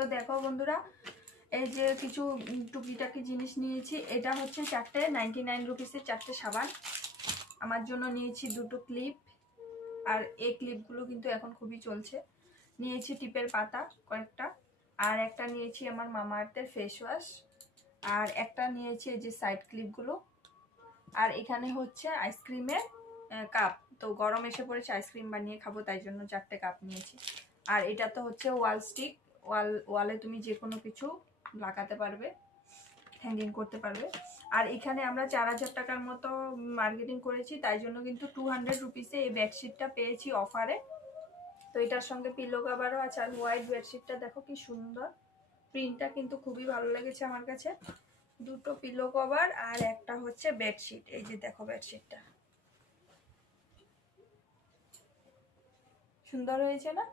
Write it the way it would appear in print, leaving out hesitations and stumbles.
তো দেখো বন্ধুরা, এই যে কিছু টুকিটাকি জিনিস নিয়েছি। এটা হচ্ছে 4টে 99 রুপিসের 4টে সাবান। আমার জন্য নিয়েছি 2টো ক্লিপ, আর এই ক্লিপগুলো কিন্তু এখন খুবই চলছে। নিয়েছি টিপের পাতা কয়েকটা, আর একটা নিয়েছি আমার মামা আর্থের ফেস ওয়াশ, আর একটা নিয়েছি এই যে সাইড ক্লিপগুলো। আর এখানে হচ্ছে আইসক্রিমের কাপ। তো গরম এসে পড়েছে, আইসক্রিম বানিয়ে খাবো, তাই জন্য 4টে কাপ নিয়েছি। আর এটা তো হচ্ছে ওয়াল স্টিক, ওয়ালে তুমি যে কোনো কিছু লাগাতে পারবে, হ্যাঙ্গিং করতে পারবে। আর এখানে আমরা 4000 টাকার মতো মার্কেটিং করেছি, তাই জন্য কিন্তু 200 রুপিসে এই বেডশিটটা পেয়েছি অফারে। তো এটার সঙ্গে পিলো কাভারও আছে। আর হোয়াইট বেডশিটটা দেখো কি সুন্দর, প্রিন্টটা কিন্তু খুবই ভালো লেগেছে আমার কাছে। 2টো পিলো কভার আর একটা হচ্ছে বেডশিট। এই যে দেখো বেডশিটটা সুন্দর হয়েছে না?